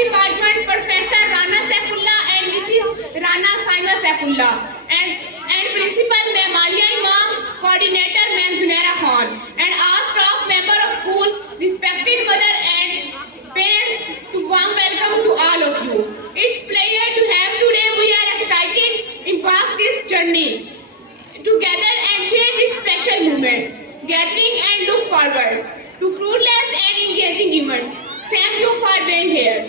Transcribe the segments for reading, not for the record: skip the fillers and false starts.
Department Professor Rana Saifullah and Mrs. Rana Saima Saifullah, and Principal Ma'am Alia Imam, Coordinator Ma'am Zunaira Khan, and all staff member of school, respected mother and parents, to warm welcome to all of you. It's pleasure to have today. We are excited to embark this journey together and share these special moments, gathering and look forward to fruitless and engaging events. Thank you for being here.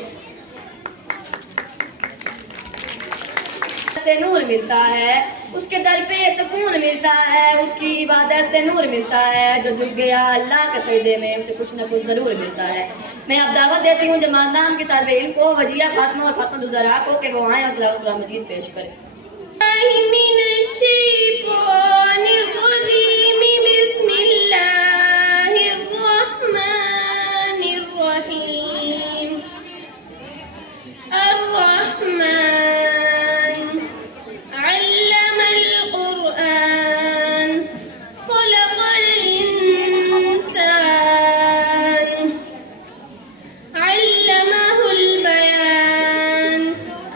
से नूर मिलता है, उसके दर पे सुकून मिलता है, उसकी इबादत से नूर मिलता है। जो झुक गया अल्लाह के सजदे में उसे कुछ न कुछ जरूर मिलता है। मैं अब दावत देती हूँ जमात नाम के तालिबे इल्म को, वजिया फातिमा और फातिमा दुज़रा को, कि वो आए और तिलावत कुरान मजीद पेश करें।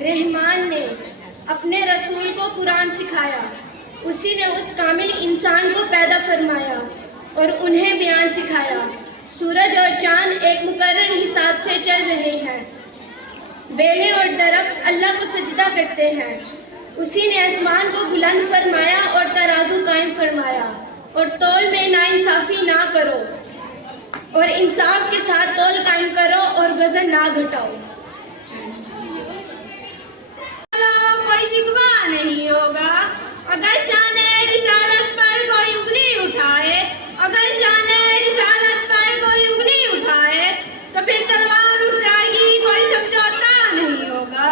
रहमान ने अपने रसूल को कुरान सिखाया, उसी ने उस कामिल इंसान को पैदा फरमाया और उन्हें बयान सिखाया। सूरज और चांद एक मुकर्रर हिसाब से चल रहे हैं, बेलें और दरख्त अल्लाह को सजदा करते हैं। उसी ने आसमान को बुलंद फरमाया और तराजू कायम फरमाया, और तौल में नाइंसाफी ना करो और इंसाफ के साथ तौल कायम करो और वजन ना घटाओ। कोई शिकवा नहीं होगा अगर शाने रिसालत पर कोई उंगली उठाए, अगर शाने रिसालत पर कोई उंगली उठाए तो फिर तलवार उठ जाएगी, कोई समझौता नहीं होगा।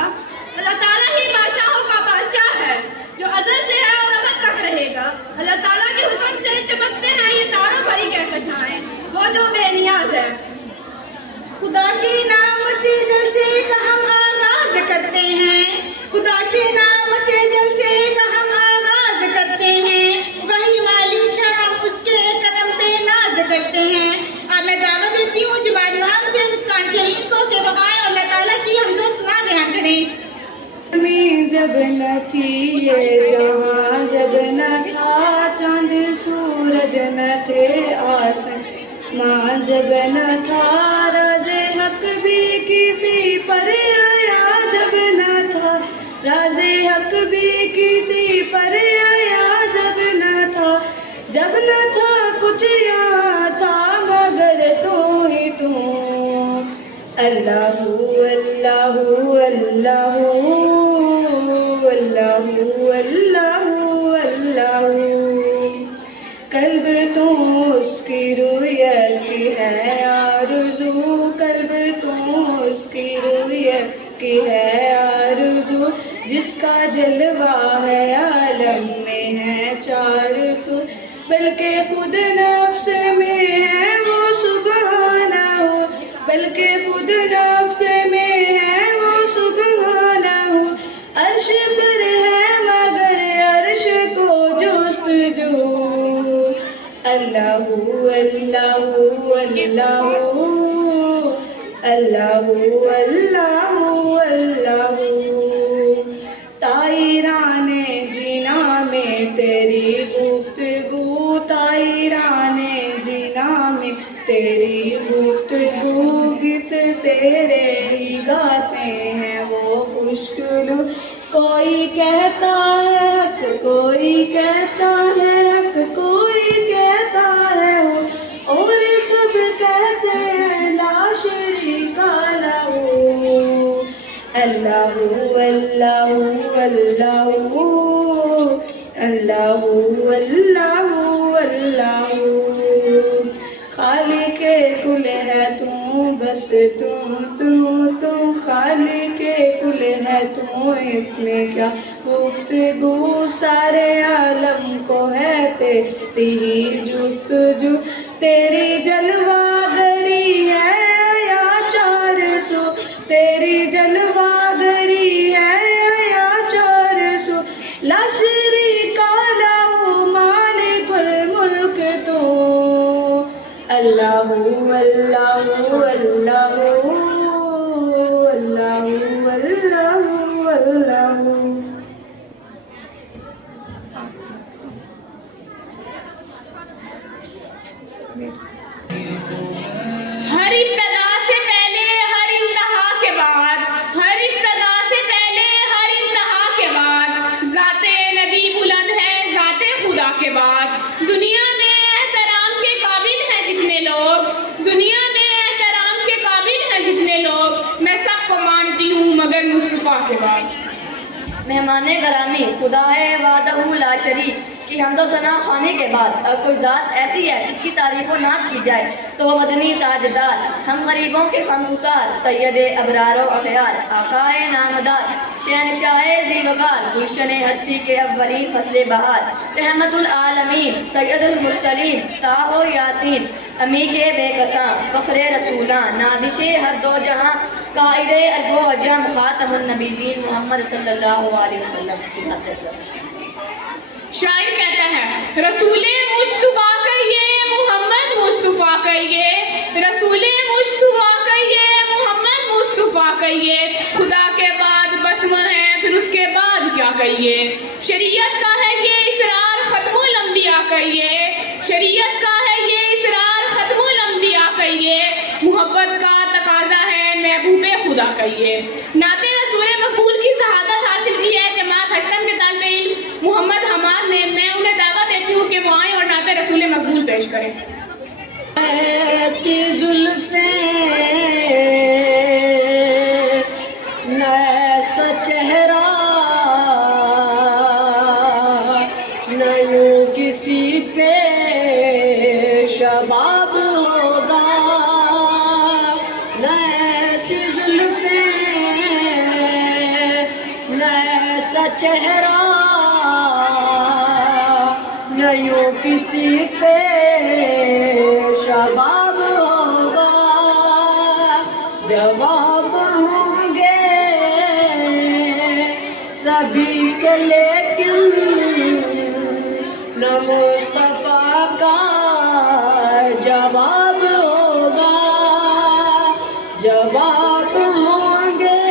अल्लाह ताला ही बादशाहों का बादशाह है जो अज़ल से है और अबद तक रहेगा। अल्लाह ताला के हुक्म से चमकते हैं ये तारों भरी कहकशाएं, वो जो बेनियाज है। खुदा के नाम से जलसे का हम आगाज करते हैं, खुदा के नाम से जलसे का हम आगाज करते हैं, वही मालिक है हम उसके कदम पे नाज करते हैं। अब मैं दावत देती हूँ जमात नाम से मुस्कान शहीद को कि वो आए और अल्लाह ताला की हमदस्त ना बयान करें। जब न थी ये जहां, जब न था चांद सूरज न थे आसमां, जब न था राज़े हक भी किसी पर आया, जब न था राज़े हक भी किसी पर आया, जब न था कुछ यहाँ था मगर तू ही तू। अल्लाहू अल्लाहू अल्लाहू अल्लाहू अल्लाहू अल्लाहू। कल्ब तो उसकी रूयत की है आरज़ू, कल्ब तो उसकी रूयत की है आरज़ू, जिसका जलवा है आलम में है चार सू, बल्कि खुद नफ्स में है वो सुबहाना हो, बल्कि खुद नफ्स में है वो सुबहाना हो। अर्श पर है मगर अर्श को जुस्तजू। अल्लाहू अल्लाहू अल्लाहू अल्लाहू अल्लाहू अल्लाहू। तायराने जिना में तेरी गुफ्तगू, तायराने जिना में तेरी गुफ्तगू, गीत तेरे ही गाते हैं वो खुशगलू। कोई कहता है हक, कोई कहता है हक, कोई कहता है वो, और सब कहते हैं ला शरीका लहू। अल्लाहू अल्लाहू अल्लाहू अल्लाहू अल्लाहू अल्लाहू। खालिके कुल है तू, बस तू खालिके कुल है तू, इसमें क्या गुफ्तगू, सारे आलम को है तेरी जुस्तजू, तेरी जलवागरी है या 400, तेरी जलवागरी है या 400, लाशरी काला मालिकुल मुल्क तू। अल्लाहू अल्लाहू अल्लाहू अल्लाहू अल्लाहू अल्लाहू। हर इब्तदा से पहले हर इंतहा के बाद, हर इब्तदा से पहले हर इंतहा के बाद, ज़ाते नबी बुलंद है ज़ाते खुदा के बाद। दुनिया में एहतराम के काबिल हैं जितने लोग, दुनिया में एहतराम के काबिल हैं जितने लोग, मैं सबको मानती हूँ मगर मुस्तफ़ा के बाद। मेहमान गरामी, खुदा है वादहू ला शरीक कि हमदो सना खाने के बाद अगर कोई ज़ात ऐसी है जिसकी तारीफ व नात की जाए तो वह मदनी ताजदार, हम गरीबों के खमगुसार, सैयद अबरारो अखयार, आकाए नामदार, शहनशाहे ज़ीवकार, गुलशन हस्ती के अव्वलीन फसले बहार, रहमतुल आलमीन, सैयदुल मुरसलीन, ताहो यासीन, अमी के बेकसां, फ़ख्रे रसूलां, नादिशे हर दो जहां, काइदे अरबो अजम, खातमुन नबीयीन मोहम्मद सल्लल्लाहु अलैहि वसल्लम। शायर कहता है रसूले मुस्तफा कहिए मोहम्मद मुस्तफा कहिए, रसूले मुस्तफा कहिए मोहम्मद मुस्तफा कहिए, खुदा के बाद बस्म है फिर उसके बाद क्या कहिए, शरीयत का है ये इसरार खत्मुल अंबिया कहिए, शरीयत का है ये इसरार खत्मुल अंबिया कहिए, मोहब्बत का तकाजा है महबूबे खुदा कहिए। नाते रसूल मकबूल की शहादत हासिल की है जमात हशरम के तालिबे इल्म मोहम्मद हमाद ने। मैं उन्हें दावा देती हूँ कि वो आए और नाते रसूल मकबूल पेश करें। ऐसी जुल्फे नैसा चेहरा, न यूं किसी पे शबाब होगा, नैसी जुल्फे नैसा चेहरा, न यूं किसी पे शबाब होगा, जवाब होंगे सभी के लेकिन न मुस्तफा का जवाब होगा, जवाब होंगे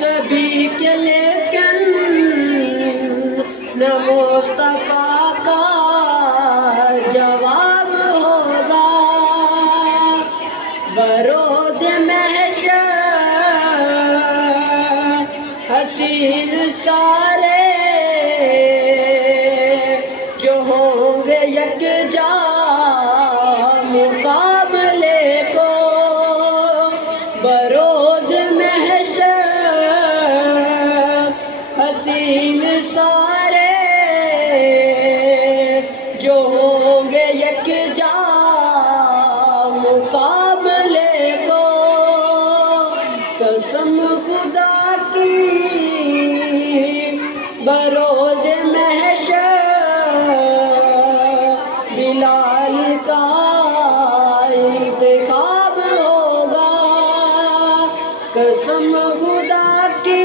सभी के लेकिन न मुस्तफा का जवाब होगा। बरोज महशर हसीन सारे जो होंगे यकजा मुकाबले को, बरोज महशर हसीन सारे जो होंगे यकजा मुकाबले को, कसम खुदा की बरोज महशर बिलाल का इंतखाब होगा, कसम खुदा की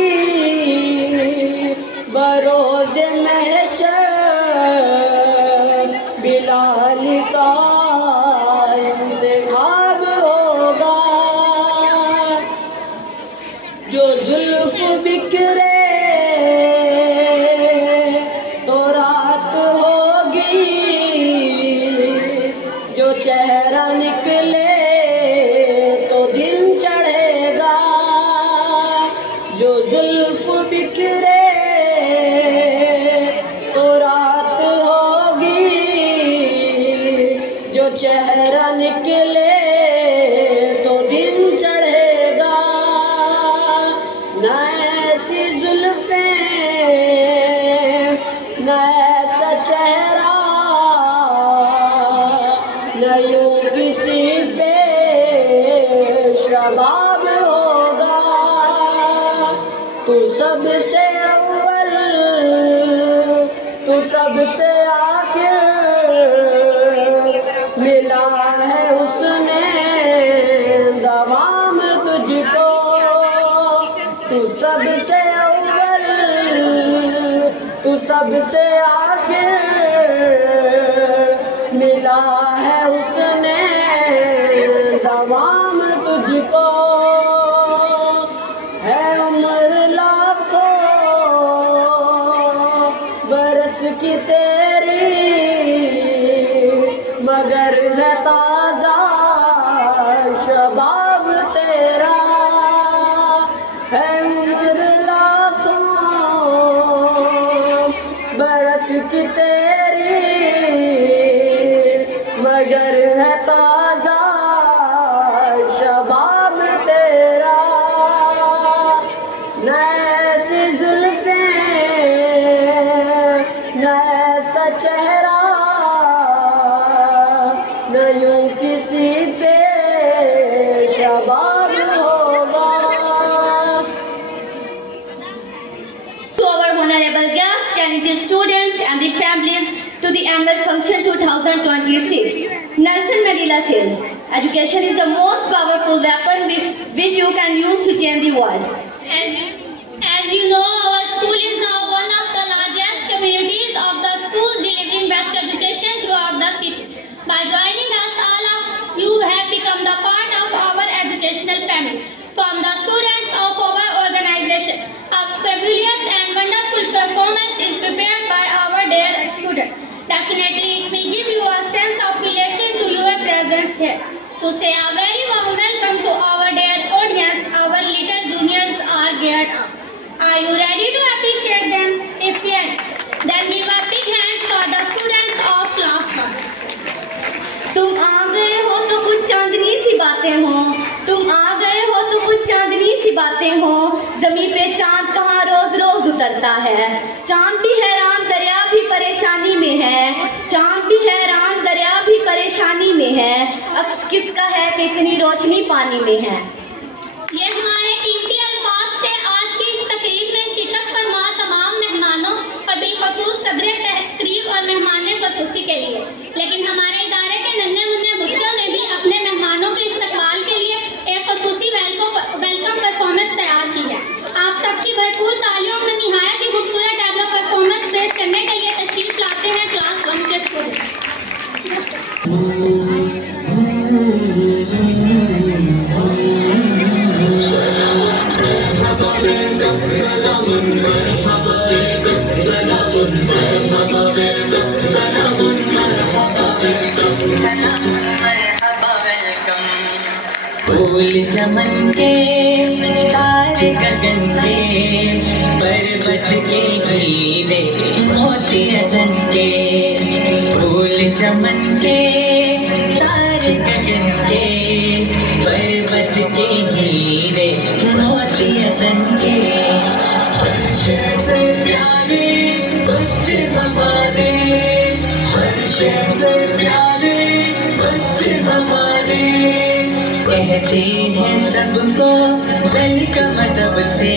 बरोज महशर बिलाल का इंतखाब होगा। जो जुल्फ बिखरे तो रात होगी, जो चेहरा निकले तो दिन चढ़ेगा, जो जुल्फ बिखरे तो शबाब होगा। तू सबसे अव्वल, तू सबसे आखिर, मिला है उसने दवाम तुझको। तू सबसे अव्वल, तू सबसे आखिर, मिला है उसने दवाम तुझको। है उम्र लाखों बरस की तेरी, मगर है ताजा शबाब तेरा। है उम्र लाखों बरस की तेरी, मगर है ताजा शबाब तेरा। न ऐसी जुल्फें, न ऐसा चेहरा, न यूं किसी पे शबाब होगा। To our honorable guests, talented students and the families, to the annual function 2026. Nelson Mandela says, education is the most powerful weapon which you can use to change the world. As you know, our school is now one of the largest communities of the schools delivering best education throughout the city. By joining us, all of you have become the part of our educational family. From the students of our organization, a fabulous and wonderful performance is prepared by our dear students. Definitely, it will give you a sense of relation to your presence here. To say a very warm welcome to our dear audience, our little juniors are geared up. Are you ready to appreciate them? If yes, then give a big hand for the students of class 1. तुम आ गए हो तो कुछ चांदनी सी बातें हो, तुम आ गए हो तो कुछ चांदनी सी बातें हो। जमीन पे चांद कहाँ रोज रोज उतरता है, चांद भी हैरान दरिया भी परेशानी में है, चांद भी हैरान दरिया भी परेशानी में है। अक्स किसका है कि इतनी रोशनी पानी में है। ये हमारे कीमती अल्फाज थे आज की इस तकरीब में शिरकत फरमा तमाम मेहमानों और बिलखसूस सदर तकरीब और मेहमान ख़ुसूसी के लिए। लेकिन हमारे इदारे के नन्हे मुन्ने बच्चों ने भी अपने मेहमानों के इस्तकबाल के लिए एक ख़ुसूसी वेलकम परफॉर्मेंस तैयार की है। आप सबकी भरपूर तालियों में निहायत ही खूबसूरत टैबलो परफॉर्मेंस पेश करने के लिए तशरीफ लाते हैं क्लास 1 के स्टूडेंट। फूल चमन के तारे गगन के, पर्वत के हीरे मोती अदन के। फूल चमन के तारे गगन के, पर्वत के हीरे मोती अदन के। फर्श से प्यारे बच्चे हमारे, फर्श से प्यारे बच्चे हमारे। कहते हैं सबको वेलकम अदब से,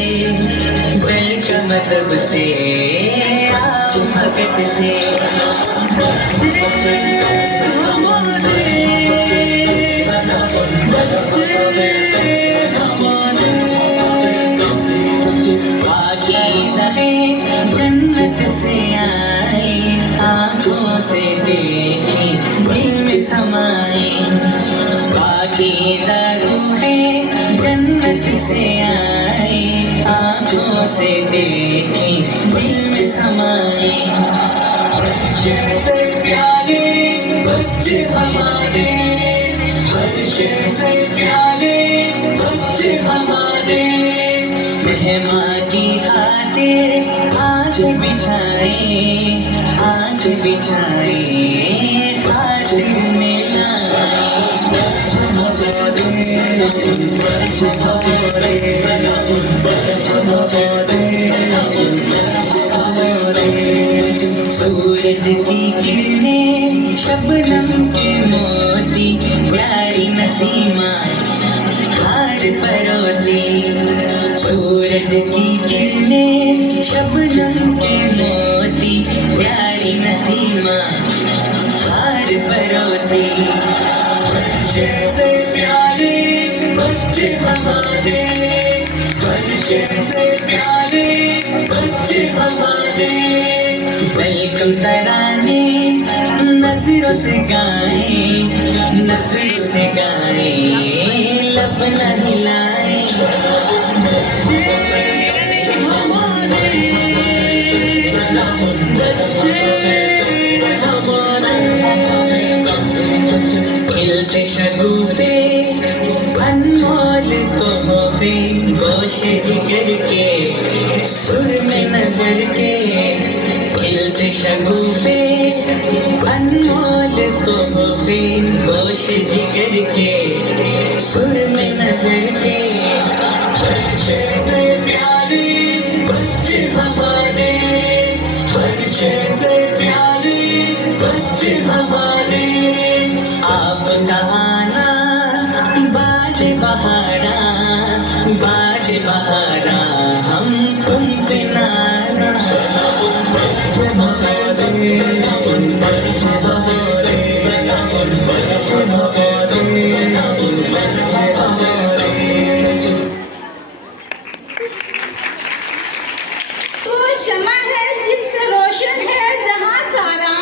वेलकम अदब से, आओ भगत से। जन्नत से आए, आँखों से देखे दिल में समाए। पाकीज़ा रूहें जन्नत से आए, आँखों से देखे दिल में समाए। फर्श से प्यारे बच्चे हमारे, फर्श से प्यारे बच्चे हमारे। मेहमान की खातिर आज बिछाए, आज बिछाए खातिर में सूरज की किरणें शबनम के मोती, प्यारी नसीमा हार परोती, सूरज की किरणें शबनम के मोती, प्यारी नसीमा हार परोती। फर्शे से प्यारे बच्चे हमारे, फर्शे से प्यारे बच्चे हमारे, वेलकम तराने नजरों से गाए, नजरों से गाए, लब न हिलाए। बच्चे हमारे, खिलते शगुफे अनमोल तोहफे, गोशे जिगर के सुर में नजर के, खिलते शगुफे अनमोल तोहफे, गोशे जिगर के सुर में नजर के। फर्शे से प्यारे बच्चे हमारे, फर्शे से प्यारे बच्चे हमारे, आपका आना बाज बहारा, बाज बहारा, हम तुम पे नाज़ा। बच्चे हमारे, बच्चे हमारे, बच्चे हमारे। वो शमा है जिससे रोशन है जहाँ सारा,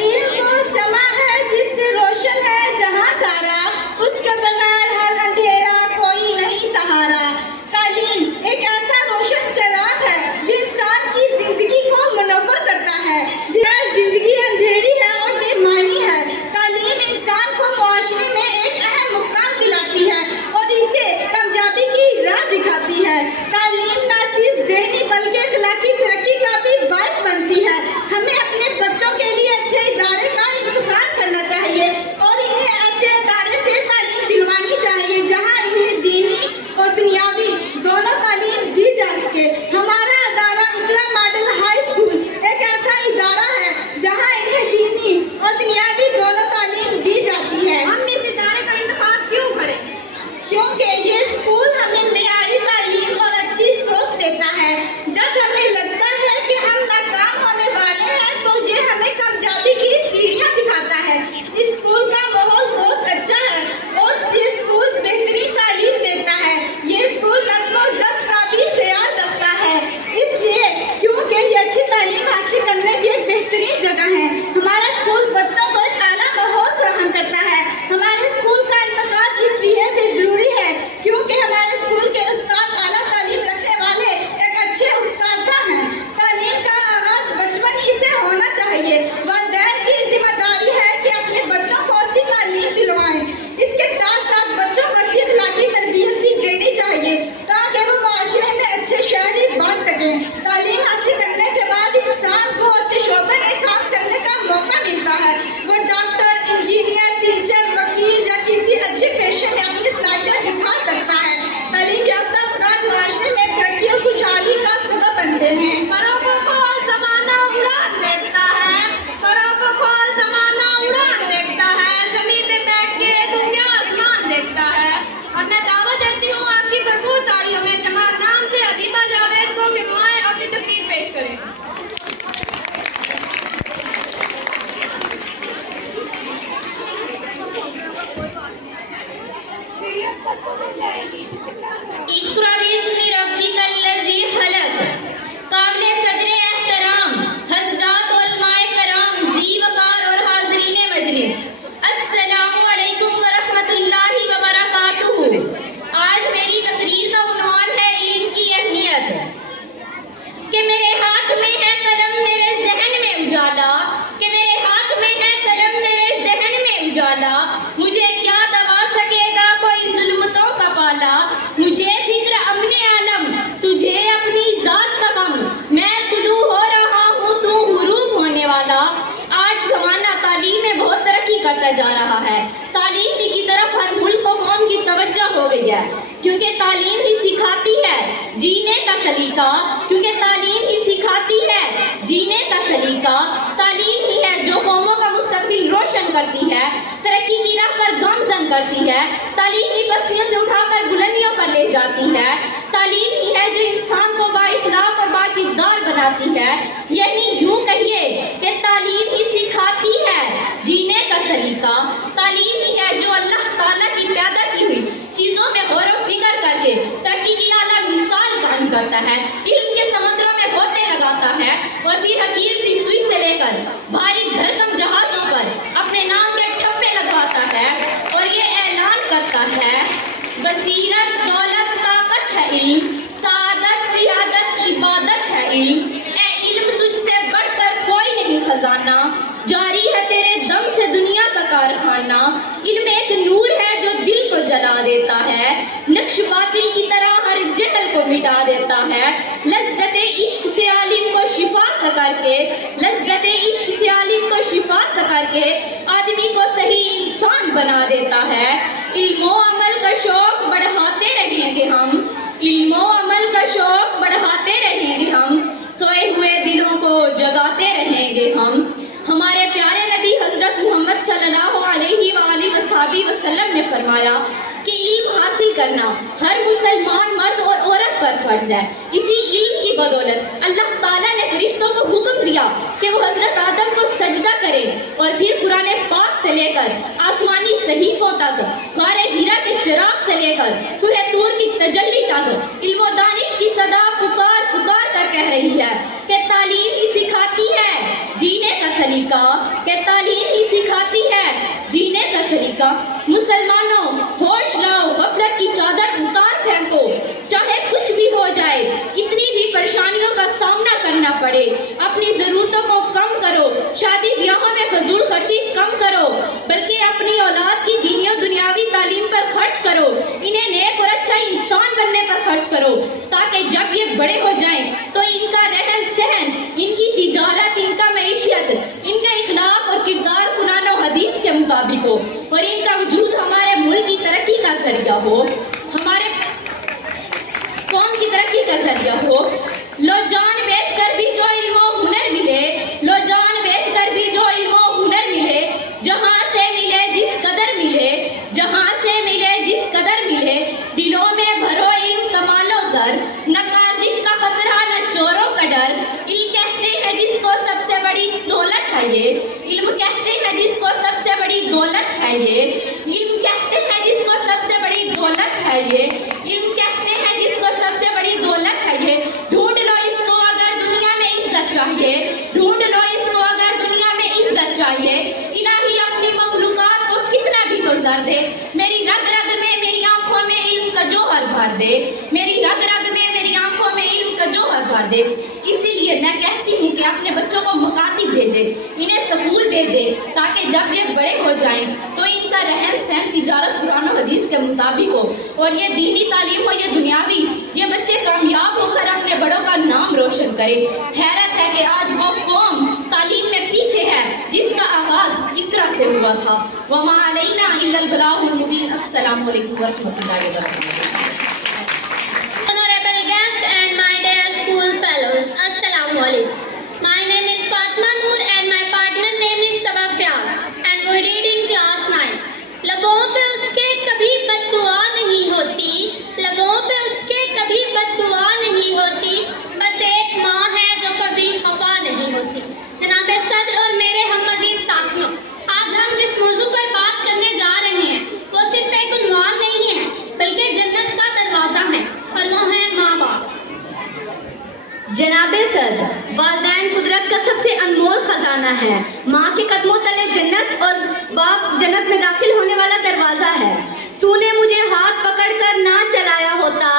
इल्म वो शमा है जिससे रोशन है जहाँ सारा, उसके बगैर हर अंधेरा कोई नहीं सहारा। तालीम एक ऐसा रोशन चिराग है जो इंसान की जिंदगी को मुनव्वर करता है, जिसकी जिंदगी अंधेरी है और बेमानी है। तालीम इंसान को मुआशरे में एक अहम मुकाम दिलाती है और इसे कामयाबी की राह दिखाती है। तालीम न सिर्फ ज़हनी बल्कि अखलाकी तरक्की का भी बायस बनती है। हमें अपने बच्चों के लिए अच्छे इदारे का इंतखाब करना चाहिए और इन्हें ऐसे इदारे से तालीम दिलवानी चाहिए जहां इन्हें दीनी और दुनियावी दोनों तालीम दी जा सके। हमारा इदारा इकरा मॉडल हाई स्कूल एक ऐसा इदारा है जहां इन्हें दीनी और दुनियावी दोनों तालीम दी जाती है। हम इस इदारे का इंतखाब क्यों करें? क्योंकि ये स्कूल हमें मियारी तालीम और अच्छी सोच देता है। जब हमें लगता है कि हम नाकाम होने वाले हैं तो ये हमें कामयाबी की सीढ़ियां दिखाता है। इस स्कूल का माहौल बहुत अच्छा है और ये स्कूल बेहतरीन तालीम देता है। ये स्कूल नज़्म और ज़ब्त का भी ख्याल रखता है, इसलिए क्योंकि ये अच्छी तालीम हासिल करने की एक बेहतरीन जगह है। हमारा स्कूल बच्चों को एक आला माहौल फराहम करता है। हमारे स्कूल का इंतखाब इसलिए भी जरूरी है क्योंकि हमारे स्कूल के उस्ताद आला तालीम रखने वाले एक अच्छे उस्ताद हैं। तालीम का आगाज बचपन ही से होना चाहिए। वालिदैन की जिम्मेदारी है कि अपने बच्चों को अच्छी तालीम दिलवाएं। इसके साथ साथ बच्चों को अच्छी अखलाकी तरबियत भी देनी चाहिए ताकि वो माशरे में अच्छे शहरी बन सकें। तालीम हासिल करने के बाद इंसान को अच्छे शोबे में काम करने का मौका मिलता है। वो डॉक्टर, इंजीनियर, टीचर, वकील या किसी अच्छे पेशे में अपनी सलाहियत दिखा सकता है। तालीम याफ्ता अफराद माशरे में तरक्की और खुशहाली का सबब बनते हैं। परों को खोल ज़माना उड़ान देखता है, परों को खोल ज़माना उड़ान देखता है, ज़मीन पे बैठ के दुनिया आसमान देखता है। और मैं दावत देती हूँ आपकी भरपूर तालियों में जमात नाम से अदीबा जावेद को कि वो आए अपनी तकरीर पेश करें। इक़रा बिस्मि रब्बिकल्लज़ी खलक़। काबिले सदरे एहतराम हज़रात उलमाए कराम, ज़ीवकार और हाज़रीने मजलिस, अस्सलामु अलैकुम व रहमतुल्लाहि व बरकातुहू। आज मेरी तकरीर का उन्वान है इल्म की अहमियत। कि मेरे हाथ में है कलम मेरे ज़हन में उजाला, कि मेरे हाथ में है कलम मेरे ज़हन में उजाला, मुझे क्या दबा सकेगा कोई ज़ुल्मतों का पाला। मुझे फिक्र अमने आलम, तुझे अपनी ज़ात का गम, मैं तुलू हो रहा हूँ तू हुरूब होने वाला। आज ज़माना तालीम में बहुत तरक्की करता जा रहा है। तालीम की तरफ हर मुल्क और कौम की तवज्जो हो गई है क्योंकि तालीम ही सिखाती है जीने का सलीका, क्योंकि तालीम ही सिखाती है जीने का सलीका। तालीम ही है जो कौमों का मुस्तकबिल रोशन करती है, तरक्की की राह पर गामजन करती है। तालीम ही बस्तियों से उठाकर बुलंदियों पर सिखाती है। तालीम ही है जो इंसान को बाइखलाक और बाकिरदार बनाती है। यानी यूं कहिए कि तालीम ही सिखाती है जीने का सलीका। तालीम ही है जो अल्लाह ताला की पैदा की हुई चीज़ों में गौर व फिक्र करके तरक्की की आला मिसाल कायम करता है, इल्म के समुद्रों में होते लगाता है और फिर हकीर सी सुई से लेकर भारी भरकम जहाजों पर अपने नाम के ठप्पे लगवाता है और ये ऐलान करता है, बसीरत दौलत ताकत है इल्म, सादत सियादत इबादत है इल्म। ए इल्म तुझसे बढ़कर कोई नहीं खजाना, जारी है तेरे दम से दुनिया का कारखाना। इल्म एक नूर है जो दिल को जला देता है, नक्श बातिल की तरह हर जहल को मिटा देता है। लज्जते इश्क से आलिम को शिफा सकर के, लज्जते इश्क से आलिम को शिफा सकर के आदमी को सही इंसान बना देता है। इल्मो अमल का शौक बढ़ाते रहेंगे हम, इल्मो अमल का शौक बढ़ाते रहेंगे हम, सोए हुए दिलों को जगाते रहेंगे हम। हमारे प्यारे नबी हजरत मोहम्मद सल्लल्लाहु अलैहि वसल्लम ने फरमाया कि इल्म हासिल करना हर मुसलमान मर्द और औरत पर फर्ज है। इसी इल्म की बदौलत अल्लाह ताला ने फरिश्तों को हुक्म दिया कि वो हजरत आदम को सजदा करें और फिर कुरान पाक से लेकर आसमानी सहीफों तक, गारे हीरा के चिराग से लेकर कुए तूर की तजल्ली तक इल्म और दानिश की सदा पुकार पुकार कर कह रही है कि तालीम ही सिखाती है जीने का सलीका, कि तालीम ही सिखाती है जीने का सलीका। मुसलमानों होश लाओ, गफलत की चादर उतार फेंको, चाहे कुछ भी हो जाए, कितनी भी परेशानियों का सामना करना पड़े, अपनी जरूरतों को कम करो, शादी ब्याहों में फजूल खर्ची कम करो, बल्कि अपनी औलाद की दीनी और दुनियावी तालीम पर खर्च करो, इन्हें नेक और अच्छा इंसान बनने पर खर्च करो, ताकि जब ये बड़े हो जाएं तो इनका रहन सहन, इनकी तिजारत, इनका मईशियत, इनका इखलाक और किरदार कुरान और हदीस के मुताबिक हो और इनका वजूद हमारे मुल्क की तरक्की का जरिया हो, हमारे कौम की तरक्की का जरिया हो। लो जान बेचकर भी जो इल्म और हुनर मिले, लो जान बेचकर भी जो इल्म और हुनर मिले, जहां से मिले जिस कदर मिले, जहां से मिले जिस कदर मिले, दिलों में भरो इल्म कमालो जर, न काजिब का खतरा न चोरों का डर। इल्म कहते हैं जिसको सबसे बड़ी दौलत है ये, इल्म कहते हैं जिसको सबसे बड़ी दौलत है ये, इल्म कहते हैं जिसको सबसे बड़ी दौलत है ये, इल्म कहते हैं जिसको सबसे बड़ी दौलत है ये। ढूंढ लो इसको अगर दुनिया में इज्जत चाहिए, ढूंढ लो इसको अगर दुनिया में इज्जत चाहिए। इलाही अपनी मखलूकात को कितना भी गुजार दे, मेरी रग रग में मेरी आंखों में इल्म का जोहर भर दे, मेरी रग रग में मेरी आंखों में इल्म का जोहर भर दे। इसीलिए मैं कहती हूँ कि अपने बच्चों को मुकातिब भेजे, इन्हें स्कूल भेजे, ताकि जब ये बड़े हो जाएं तो इनका रहन सहन तिजारत कुरान और हदीस के मुताबिक हो और ये दीनी तालीम हो, ये दुनियावी, ये बच्चे कामयाब होकर अपने बड़ों का नाम रोशन करें। हैरत है कि आज वो कौम तालीम में पीछे है जिसका आगाज इकरा से हुआ था। वमा अलैना इल्लल बलागुल मुबीन। अस्सलामु अलैकुम व रहमतुल्लाहि व बरकातुहू। Honorable guests and my dear school fellows, Assalamu alaikum. My name is Fatma Noor and my partner name is Sabah Pyar and we read in class 9. लबों पे उसके कभी बददुआ नहीं होती, लबों पे उसके कभी बददुआ नहीं होती, बस एक माँ है जो कभी खफा नहीं होती। जनाब सदर और मेरे हमअज़ीज़ साथियों, आज हम जिस मौजू पर बात करने जा रहे हैं वो सिर्फ एक उन्वान नहीं है बल्कि जन्नत का दरवाज़ा है और वो है माँ बाप। जनाबे सर, वालिदैन कुदरत का सबसे अनमोल खजाना है। माँ के कदमों तले जन्नत और बाप जन्नत में दाखिल होने वाला दरवाज़ा है। तूने मुझे हाथ पकड़कर ना चलाया होता,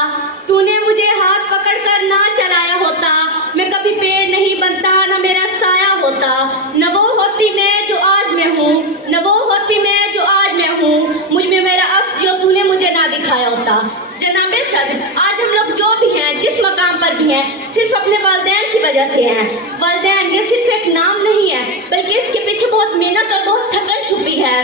तूने मुझे हाथ पकड़कर ना चलाया होता, मैं कभी पेड़ नहीं बनता, न मेरा साया होता, न वो होती मैं जो आज मैं हूँ, न वो होती मैं जो आज मैं हूँ, मुझ में मेरा अक्स जो तूने मुझे ना दिखाया होता। जनाबे सदर, आज हम लोग जो भी हैं, जिस मकाम पर भी हैं, सिर्फ अपने वालिदैन की वजह से हैं। वालिदैन ये सिर्फ एक नाम नहीं है बल्कि इसके पीछे बहुत मेहनत और बहुत थकन छुपी है।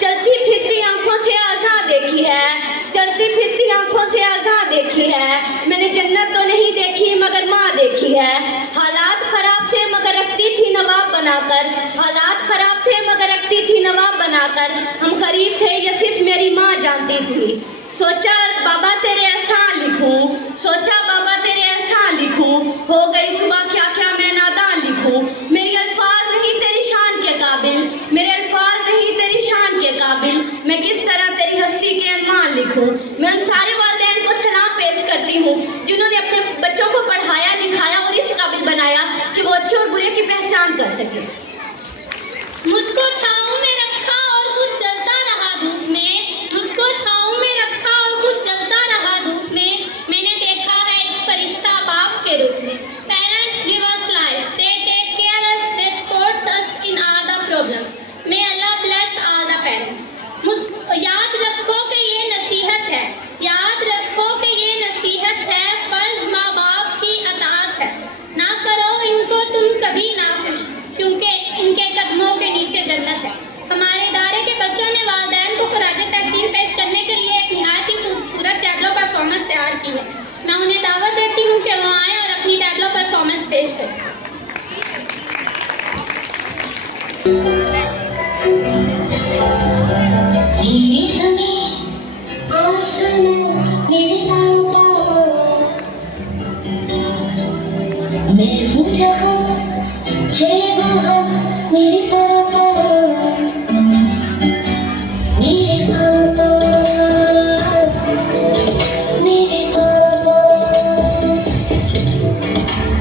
चलती फिरती आंखों से आज़ाद देखी है, चलती फिरती आंखों से आज़ाद देखी है। मैंने जन्नत तो नहीं देखी मगर माँ देखी है। हालात खराब थे मगर रखती थी नवाब बनाकर, हालात खराब थे मगर रखती थी नवाब बनाकर। हम गरीब थे ये सिर्फ मेरी माँ जानती थी। सोचा बाबा तेरे एहसान लिख सोचा बाबा तेरे एहसान लिखूं, हो गई सुबह क्या क्या मैं नादान लिखूं। मेरे अल्फाज नहीं तेरी शान के काबिल, मेरे अल्फाज नहीं तेरी शान के काबिल, मैं किस तरह तेरी हस्ती के अरमान लिखूं। मैं उन सारे वालिदैन को सलाम पेश करती हूँ जिन्होंने अपने बच्चों को पढ़ाया लिखाया और इस काबिल बनाया कि वो अच्छे और बुरे की पहचान कर सके। मुझको छाँव में रखा और खुद जलता रहा धूप में, मुझको छाँव में रखा और खुद जलता रहा धूप में। मैंने देखा है एक फरिश्ता बाप के रूप में। Parents give us life, they take care us, they support us in all the problems. May Allah bless all the parents. याद रखो कि ये नसीहत है, याद रखो कि ये नसीहत है, फर्ज माँ बाप की अताअत है। ना करो इनको तुम कभी नाखुश, क्योंकि इनके कदमों के नीचे जन्नत है। हमारे इदारे के बच्चों ने वालिदैन को खराज तहसीन पेश करने के लिए एक निहायत ही खूबसूरत टैबलो परफॉर्मेंस तैयार की है। मैं उन्हें दावत देती हूँ कि वो आएँ और अपनी टैबलो परफॉर्मेंस पेश करें। मैं हूँ जहाँ है वहाँ मेरे पापा, मेरे पापा, मेरे पापा,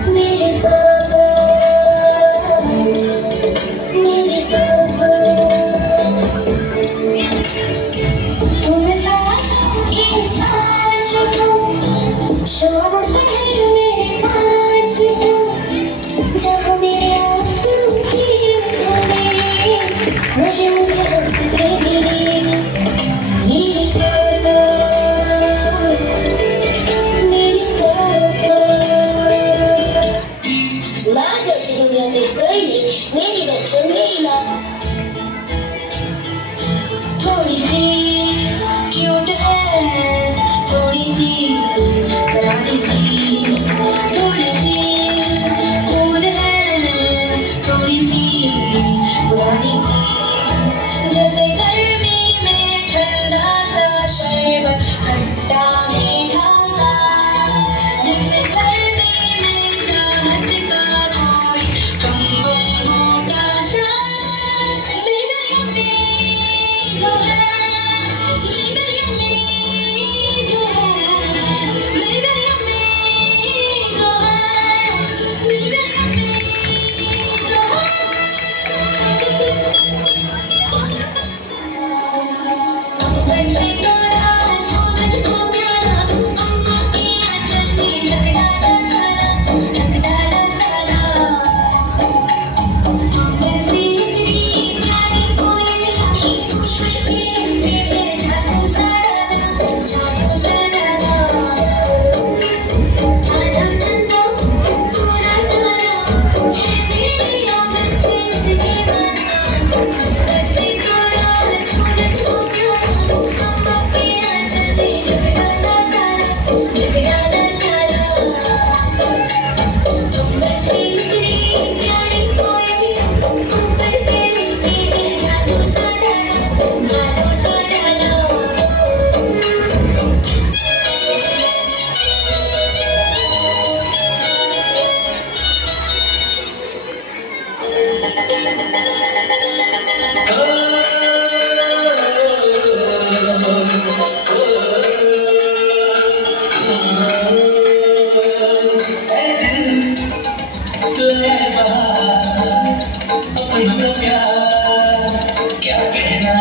मेरे पापा, मेरे पापा। तुम साथ के साथ हो, शाम से मेरे पास हो, जहाँ मेरे आंसू की धुने, मुझे हंसते मेरे पापा, मेरे पापा। माँ जैसी दुनिया में कोई नहीं, मेरी बच्चों मेरी माँ। थोड़ी सी क्यूट है, थोड़ी सी करारी की, थोड़ी सी कूल है, थोड़ी सी पुरानी की। जैसे गर्मी में ठंडा सा शरबत, खट्टा मीठा सा, जैसे सर्दी में चाहत का कोई कंबल मोटा सा। मेरी अम्मी जो है, मेरी अम्मी जो है, मेरी अम्मी जो है, मेरी अम्मी जो है। बरसे तोड़ा सूरज को प्यारा, अम्मा की आंचल में ढक डाला सारा, ढक डाला सारा। बरसे इतनी प्यारी कोयलिया, में जादू सा डाला, जादू सा डाला। आजा चंदा थोड़ा थोड़ा, है मेरी आंगन से दीवाना। बरसे तोड़ा सूरज को प्यारा, अम्मा की आंचल में ढक डाला सारा, ढक डाला सारा। बरसे इतनी प्यारी कोयलिया, ऊपर से उसके जादू सा डाला, जादू सा डाला। अपना प्यार क्या कहना, क्या कहना,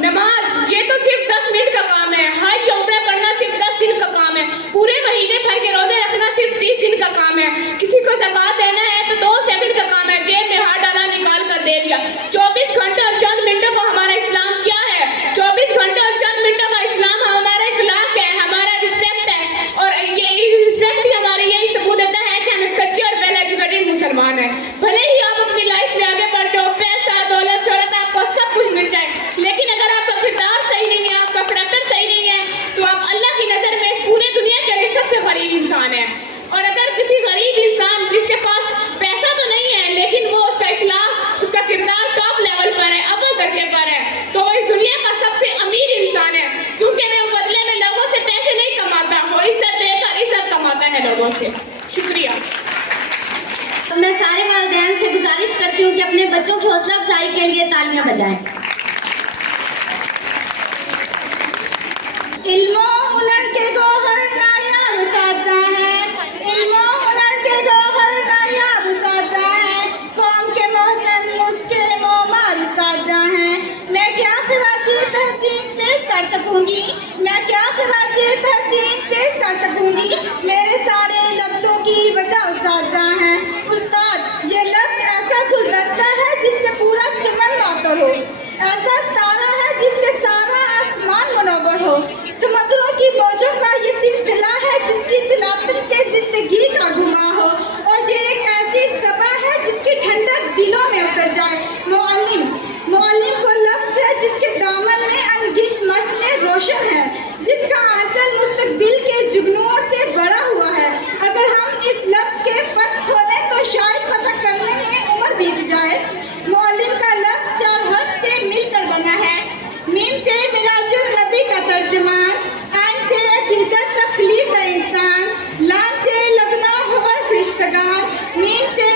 नमाज काम है। हज या उम्रा करना सिर्फ 10 दिन का काम है। पूरे महीने भर के रोजे रखना सिर्फ 30 दिन का काम है। किसी को ज़कात देना है तो 2 सेकंड का काम है, जेब में हाथ डाला, निकाल कर दे दिया। 24 घंटे और चंद मिनटों का हमारा इस्लाम क्या है? 24 घंटे और चंद मिनटों का इस्लाम हमारा इखलाक है, हमारा रिस्पेक्ट है। और ये रिस्पेक्ट भी हमारी यही सबूत देता है कि हम एक सच्चे और वेल एजुकेटेड मुसलमान हैं। भले ही आप अपनी लाइफ में आगे बढ़ जाओ, पैसा, दौलत, शोहरत, आपको सब कुछ मिल जाए, लेकिन अगर आपका किरदार सही नहीं है, आपका करैक्टर सही नहीं है, तो आप अल्लाह की नज़र में इस पूरे दुनिया के लिए सबसे गरीब इंसान है। और अगर किसी गरीब इंसान जिसके पास पैसा तो नहीं है, लेकिन वो उसका इखलाक, उसका किरदार टॉप लेवल पर है, अव्वल दर्जे पर है, तो वो इस दुनिया का सबसे अमीर इंसान है, क्योंकि वो बदले में लोगों से पैसे नहीं कमाता, वो इज्जत देकर इज्जत कमाता है लोगों से। शुक्रिया। मैं सारे वालिदैन से गुजारिश करती हूँ कि अपने बच्चों की हौसला अफजाई के लिए तालियां बजाएं। इल्मो हुनर के गौहर नायाब साजा है, इल्मो हुनर के गौहर नायाब साजा है, कौम के मोहसन मुस्किल मोमार साजा है। मैं क्या खराजी तहसीन पेश कर सकूंगी, मैं क्या खराजी तहसीन पेश कर सकूंगी, मेरे सारे लफ्जों की वजह साजा है। उस्ताद, ये लफ्ज ऐसा गुलदस्ता है जिससे पूरा चमन मातर हो, ऐसा तारा है जिससे सारा आसमान मुनव्वर हो, समुद्रों की मौजों का ये सिलसिला है जिसकी तिलावत से जिंदगी का गुमा हो, और ये एक ऐसी सभा है जिसकी ठंडक दिलों में उतर जाए। मुअल्लिम, मुअल्लिम वो लफ्ज है जिसके दामन में अनगिनत मशलें रोशन है, जिसका आंचल मुस्तकबिल के जुगनुओं से बड़ा हुआ है। अगर हम इस लफ्ज के पट खोलें तो शायद पता करने में उम्र बीत जाए। मुअल्लिम का लफ्ज 4 हर्फ से मिलकर बना है। मीम से मिराजुल नबी का तर्जमान, आइन से अकीदत तखलीक का इंसान, लाम से लगना खबर फरिश्तगान, मीम से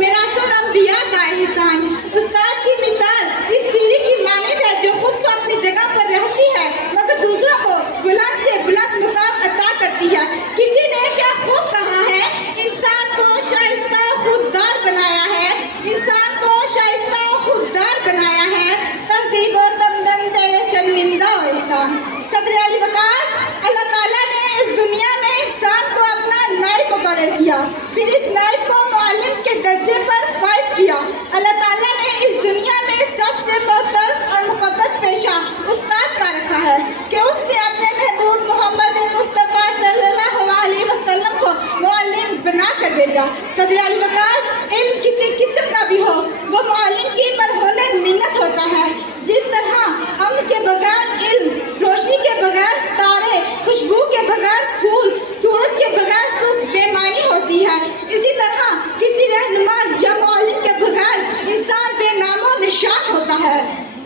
मिरासुल अंबिया का एहसान। उस्ताद की मिसाल इस सीढ़ी की मानिंद है जो खुद तो अपनी जगह पर रहती है मगर दूसरों को बुलंद से बुलंद मुकाम अता करती है। किसी ने क्या खूब कहा है, इंसान को शाइस्ता खुददार बनाया है, इंसान को शाइस्ता खुददार बनाया है, तहजीब और तमदन तेरे शर्मिंदा और इंसान। सदर अली वकार, अल्लाह ताला ने इस दुनिया में इंसान को अपना नाइब मुकर्रर किया, फिर इस नाइब को मुअल्लिम के दर्जे पर फाइज किया। अल्लाह ताला ने इस दुनिया में सबसे मोहतरम और मुक़द्दस पेशा उस्ताद का रखा है कि उसने अपने महबूब मोहम्मद मुस्तफ़ा सल्लल्लाहु अलैहि वसल्लम को मुअल्लिम बना कर भेजा। सदर अली वकार, इल्म किसी किस्म का भी हो, वो मुअल्लिम की मरहूले मिन्नत होता है। जिस तरह अम्न के बगैर इल्म, रोशनी के बगैर तारे, खुशबू के बगैर फूल, सूरज के बगैर सुबह बेमानी होती है, इसी तरह किसी रहनुमा या मुअल्लिम के बगैर इंसान बेनामो निशान होता है।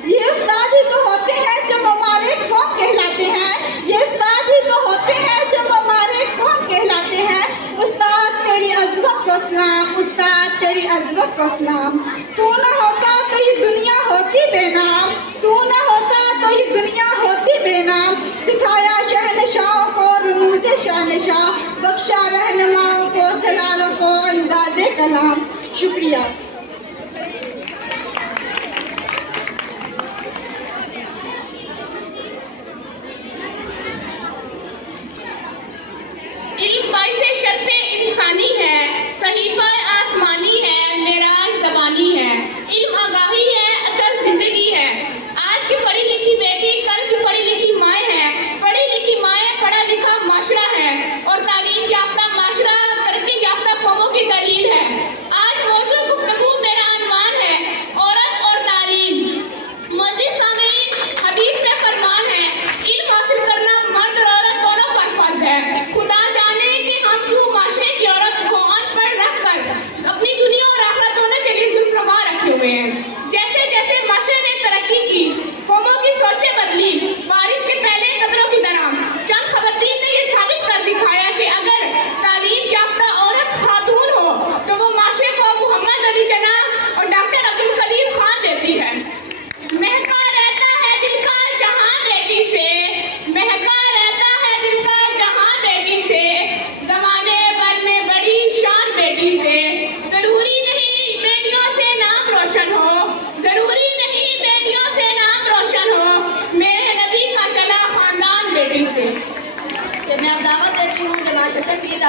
ये उस्ताद ही तो होते हैं जो हमारे कौम कहलाते हैं, ये उस्ताद ही तो होते हैं जो हमारे कौम कहलाते हैं। उस्ताद तेरी अज़मत को सलाम, उस्ताद तेरी अज़मत को सलाम। तू न होता तो ये दुनिया होती बेनाम, तू न होता तो ये दुनिया होती बेनाम। सिखाया शहनशाहों को रुनूज़े शहनशाह, बख्शा रहनुमाओं को सलालों को अंदाज़े कलाम। शुक्रिया। इल्म बाइसे शर्फ़े इंसानी है, सहीफ़ा आसमानी है, मेराज ज़बानी है। इल्म आगाही है, असल ज़िंदगी है। आज की पढ़ी लिखी बेटी कल की पढ़ी लिखी माएँ हैं, पढ़ी लिखी माएँ पढ़ा लिखा माशरा है, और तालीम याफ्ता माशरा तरक्की याफ्ता कौमों की दलील है। आज मौजूद गुफ्तगू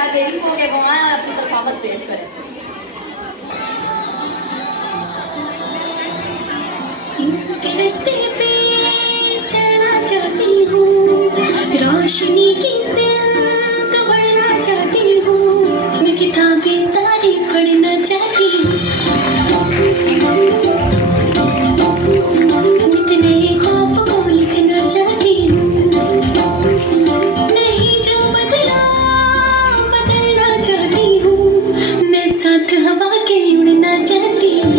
आगे इनको के वो आए और अपनी परफॉर्मेंस पेश करें। इनके रास्ते पे चलना चाहती हूँ, रोशनी की सिमत बढ़ना चाहती हूँ, मैं किताबें सारी पढ़ना चाहती हूँ, इतने ख्वाब को लिखना चाहती हूँ, नहीं जो बदला बदलना चाहती हूँ, मैं साथ हवा के उड़ना चाहती हूँ।